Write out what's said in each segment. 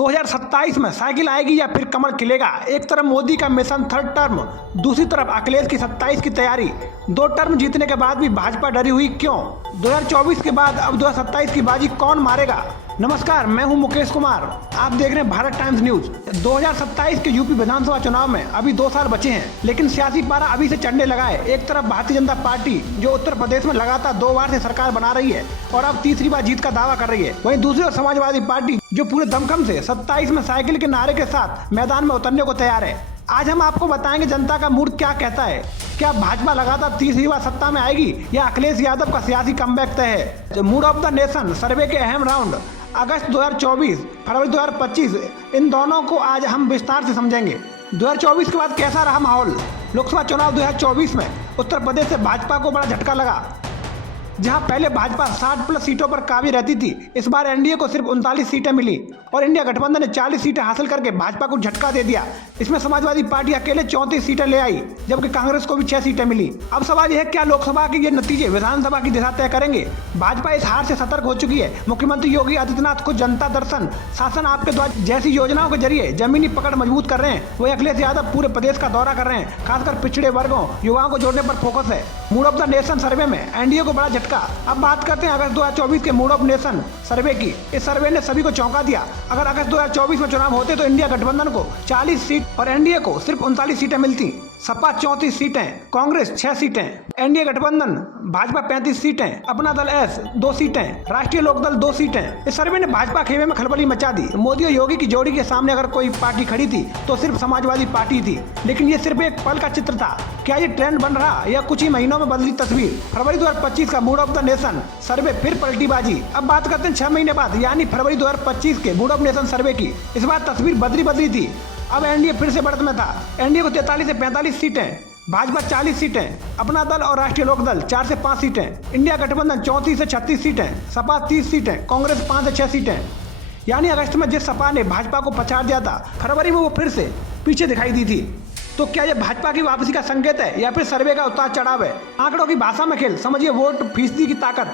2027 में साइकिल आएगी या फिर कमल खिलेगा। एक तरफ मोदी का मिशन थर्ड टर्म, दूसरी तरफ अखिलेश की 27 की तैयारी। दो टर्म जीतने के बाद भी भाजपा डरी हुई क्यों? 2024 के बाद अब 2027 की बाजी कौन मारेगा? नमस्कार, मैं हूं मुकेश कुमार। आप देख रहे हैं भारत टाइम्स न्यूज। 2027 के यूपी विधानसभा चुनाव में अभी 2 साल बचे हैं, लेकिन सियासी पारा अभी से चढ़ने लगा है। एक तरफ भारतीय जनता पार्टी जो उत्तर प्रदेश में लगातार 2 बार से सरकार बना रही है और अब तीसरी बार जीत का दावा कर रही है। वहीं दूसरी ओर समाजवादी पार्टी जो पूरे दमखम से 27 में साइकिल के नारे के साथ मैदान में उतरने को तैयार है। आज हम आपको बताएंगे जनता का मूड क्या कहता है। क्या भाजपा लगातार तीसरी बार सत्ता में आएगी या अखिलेश यादव का सियासी कमबैक तय है? मूड ऑफ द नेशन सर्वे के अहम राउंड अगस्त 2024, फरवरी 2025, इन दोनों को आज हम विस्तार से समझेंगे। 2024 के बाद कैसा रहा माहौल? लोकसभा चुनाव 2024 में उत्तर प्रदेश से भाजपा को बड़ा झटका लगा। जहां पहले भाजपा 60+ सीटों पर काबिज रहती थी, इस बार एनडीए को सिर्फ 39 सीटें मिली और इंडिया गठबंधन ने 40 सीटें हासिल करके भाजपा को झटका दे दिया। इसमें समाजवादी पार्टी अकेले 34 सीटें ले आई, जबकि कांग्रेस को भी 6 सीटें मिली। अब सवाल यह है, क्या लोकसभा के ये नतीजे विधानसभा की दिशा तय करेंगे? भाजपा इस हार से सतर्क हो चुकी है। मुख्यमंत्री योगी आदित्यनाथ को जनता दर्शन, शासन आपके द्वार जैसी योजनाओं के जरिए जमीनी पकड़ मजबूत कर रहे हैं। वही अखिलेश यादव पूरे प्रदेश का दौरा कर रहे हैं, खासकर पिछड़े वर्गों, युवाओं को जोड़ने पर फोकस है। मूड ऑफ द नेशन सर्वे में एनडीए को बड़ा झटका। अब बात करते हैं अगस्त 2024 के मूड ऑफ नेशन सर्वे की। इस सर्वे ने सभी को चौंका दिया। अगर अगस्त 2024 में चुनाव होते तो इंडिया गठबंधन को 40 सीट और एनडीए को सिर्फ 39 सीटें मिलती। सपा 34 सीटें, कांग्रेस 6 सीटें, एनडीए गठबंधन भाजपा 35 सीटें, अपना दल एस 2 सीटें, राष्ट्रीय लोकदल 2 सीटें। इस सर्वे ने भाजपा खेमे में खलबली मचा दी। मोदी और योगी की जोड़ी के सामने अगर कोई पार्टी खड़ी थी तो सिर्फ समाजवादी पार्टी थी, लेकिन ये सिर्फ एक पल का चित्र था। क्या ये ट्रेंड बन रहा या कुछ ही महीनों में बदली तस्वीर? फरवरी 2025 का मूड ऑफ द नेशन सर्वे फिर पलटीबाजी। अब बात करते हैं 6 महीने बाद, यानी फरवरी 2025 के मूड ऑफ नेशन सर्वे की। इस बार तस्वीर बदली थी। अब एनडीए फिर से बढ़त में था। एनडीए को 43 से 45 सीटें, भाजपा 40 सीटें, अपना दल और राष्ट्रीय लोकदल 4 से 5 सीटें, इंडिया गठबंधन 34 से 36 सीटें, सपा 30 सीटें, कांग्रेस 5 से 6 सीटें। यानी अगस्त में जिस सपा ने भाजपा को पछाड़ दिया था, फरवरी में वो फिर से पीछे दिखाई दी थी। तो क्या ये भाजपा की वापसी का संकेत है या फिर सर्वे का उतार चढ़ाव है? आंकड़ों की भाषा में खेल समझिए। वोट फीसदी की ताकत,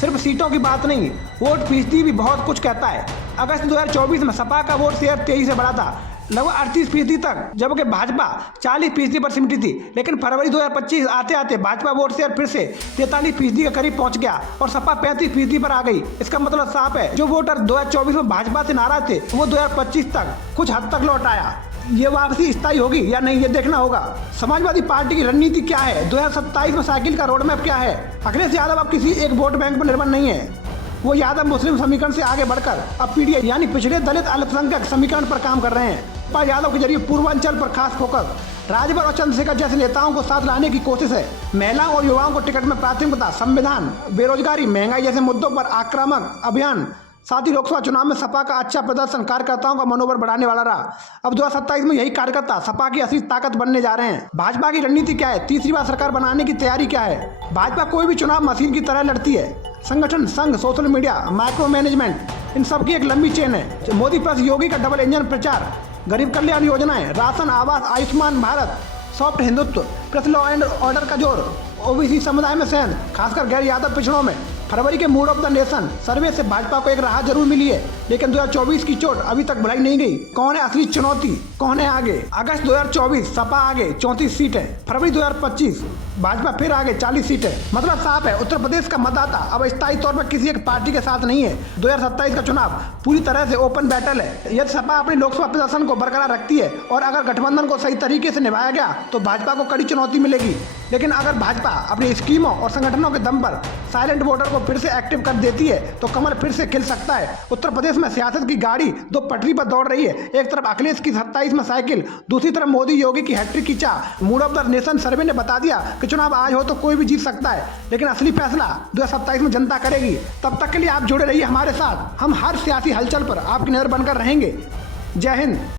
सिर्फ सीटों की बात नहीं, वोट फीसदी भी बहुत कुछ कहता है। अगस्त 2024 में सपा का वोट शेयर तेजी से बढ़ा था, लगभग 38% तक, जबकि भाजपा 40% पर सिमटी थी। लेकिन फरवरी 2025 आते आते भाजपा वोट शेयर फिर से 43% के करीब पहुंच गया और सपा 35% पर आ गई। इसका मतलब साफ है, जो वोटर 2024 में भाजपा से नाराज थे वो 2025 तक कुछ हद तक लौट आया। ये वापसी स्थायी होगी या नहीं, ये देखना होगा। समाजवादी पार्टी की रणनीति क्या है? 2027 में साइकिल का रोड मैप क्या है? अखिलेश यादव अब किसी एक वोट बैंक पर निर्भर नहीं है। वो यादव मुस्लिम समीकरण से आगे बढ़कर अब पीडीए यानी पिछड़े दलित अल्पसंख्यक समीकरण पर काम कर रहे हैं। पर यादव के जरिए पूर्वांचल पर खास फोकस, राजभर और चंद्रशेखर जैसे नेताओं को साथ लाने की कोशिश है। महिलाओं और युवाओं को टिकट में प्राथमिकता, संविधान, बेरोजगारी, महंगाई जैसे मुद्दों पर आक्रामक अभियान। साथ ही लोकसभा चुनाव में सपा का अच्छा प्रदर्शन कार्यकर्ताओं का मनोबल बढ़ाने वाला रहा। अब 2027 में यही कार्यकर्ता सपा की असली ताकत बनने जा रहे हैं। भाजपा की रणनीति क्या है? तीसरी बार सरकार बनाने की तैयारी क्या है? भाजपा कोई भी चुनाव मशीन की तरह लड़ती है। संगठन, संघ, सोशल मीडिया, माइक्रो मैनेजमेंट, इन सबकी एक लंबी चेन है। मोदी प्लस योगी का डबल इंजन प्रचार, गरीब कल्याण योजनाएं, राशन, आवास, Ayushman Bharat, soft Hindutva plus law and order का जोर, ओबीसी समुदाय में सेंध, खासकर गैर यादव पिछड़ों में। फरवरी के मूड ऑफ द नेशन सर्वे से भाजपा को एक राहत जरूर मिली है, लेकिन 2024 की चोट अभी तक भुलाई नहीं गई। कौन है असली चुनौती, कौन है आगे? अगस्त 2024 सपा आगे 34 सीटें, फरवरी 2025 भाजपा फिर आगे 40 सीटें। मतलब साफ है, उत्तर प्रदेश का मतदाता अब स्थायी तौर पर किसी एक पार्टी के साथ नहीं है। 2027 का चुनाव पूरी तरह से ओपन बैटल है। यदि सपा अपनी लोकसभा प्रदर्शन को बरकरार रखती है और अगर गठबंधन को सही तरीके से निभाया गया तो भाजपा को कड़ी चुनौती मिलेगी। लेकिन अगर भाजपा अपनी स्कीमों और संगठनों के दम पर साइलेंट वोटर को फिर से एक्टिव कर देती है तो कमल फिर से खिल सकता है। उत्तर प्रदेश में सियासत की गाड़ी 2 पटरी पर दौड़ रही है। एक तरफ अखिलेश की 27 में साइकिल, दूसरी तरफ मोदी योगी की हैट्रिक की चाह। मूड ऑफ द नेशन सर्वे ने बता दिया कि चुनाव आज हो तो कोई भी जीत सकता है, लेकिन असली फैसला 2027 में जनता करेगी। तब तक के लिए आप जुड़े रहिए हमारे साथ। हम हर सियासी हलचल पर आपकी नजर बनकर रहेंगे। जय हिंद।